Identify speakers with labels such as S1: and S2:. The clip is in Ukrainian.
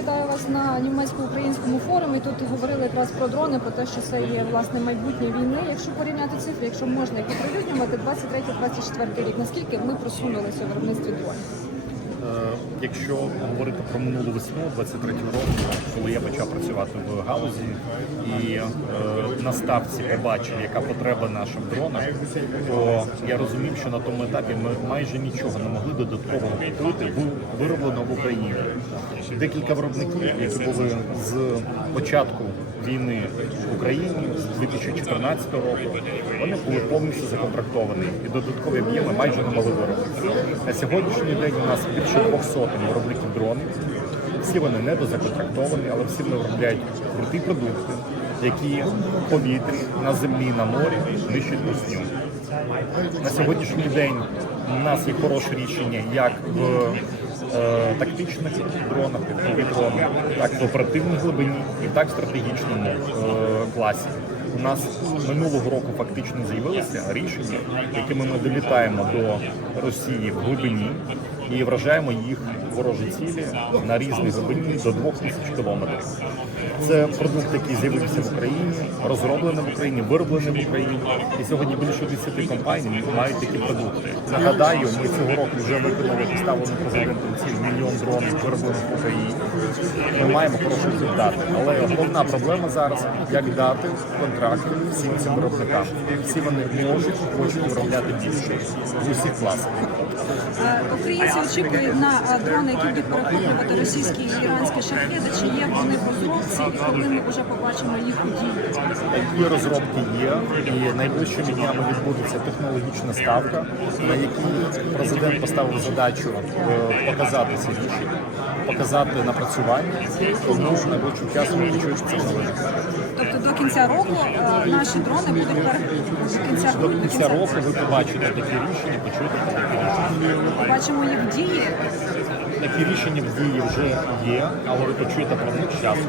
S1: вітаю вас на німецько-українському форумі. Тут говорили якраз про дрони, про те, що це є власне майбутнє війни. Якщо порівняти цифри, якщо можна їх оприлюднювати, 23-24 рік. Наскільки ми просунулися в виробництві дронів?
S2: Якщо говорити про минулу весну 23-го року, коли я почав працювати в галузі і е, на ставці бачив, яка потреба нашим дронам, то я розумів, що на тому етапі ми майже нічого не могли додатково відкрити, вироблено в Україні. Декілька виробників, які були з початку війни в Україні з 2014 року, вони були повністю законтрактовані і додаткові об'єми майже не могли виробити. На сьогоднішній день у нас більше 200 багато виробників дронів. Всі вони не дозаконтрактовані, але всі вони виробляють круті продукти, які в повітрі, на землі, на морі нищать русню. На сьогоднішній день у нас є хороше рішення, як в тактичних дронах, підкові дрони, так в оперативній глибині і так в стратегічному е, класі. У нас минулого року фактично з'явилися рішення, якими ми долітаємо до Росії в глибині і вражаємо їх ворожі цілі на різній глибині до 2000 кілометрів. Це продукт, який з'явився в Україні, розроблений в Україні, вироблений в Україні. І сьогодні більше 10 компаній мають такі продукти. Нагадаю, ми цього року вже виконали поставлену президентом ціль мільйон дронів вироблених в Україні. Ми маємо хороші результати. Але головна проблема зараз як дати контракти всім цим виробникам. Всі вони можуть хочуть виробляти більше в усіх класах.
S1: Е, Українці очікують на е, дрони, які будуть перехоплювати російські і іранські шахеди. Чи є вони в розробці, коли ми вже побачимо їх у дії?
S2: Такі розробки є, і найближчими днями відбудеться технологічна ставка, на якій президент поставив задачу е, показати ці рішення, показати напрацювання. Тому найближчим часом це новини.
S1: Тобто до кінця року е, наші дрони будуть
S2: до кінця До кінця року ви побачите такі рішення, почуєте про такі
S1: рішення. побачимо їх в дії.
S2: Такі рішення в дії вже є, але ви почуєте про них часом.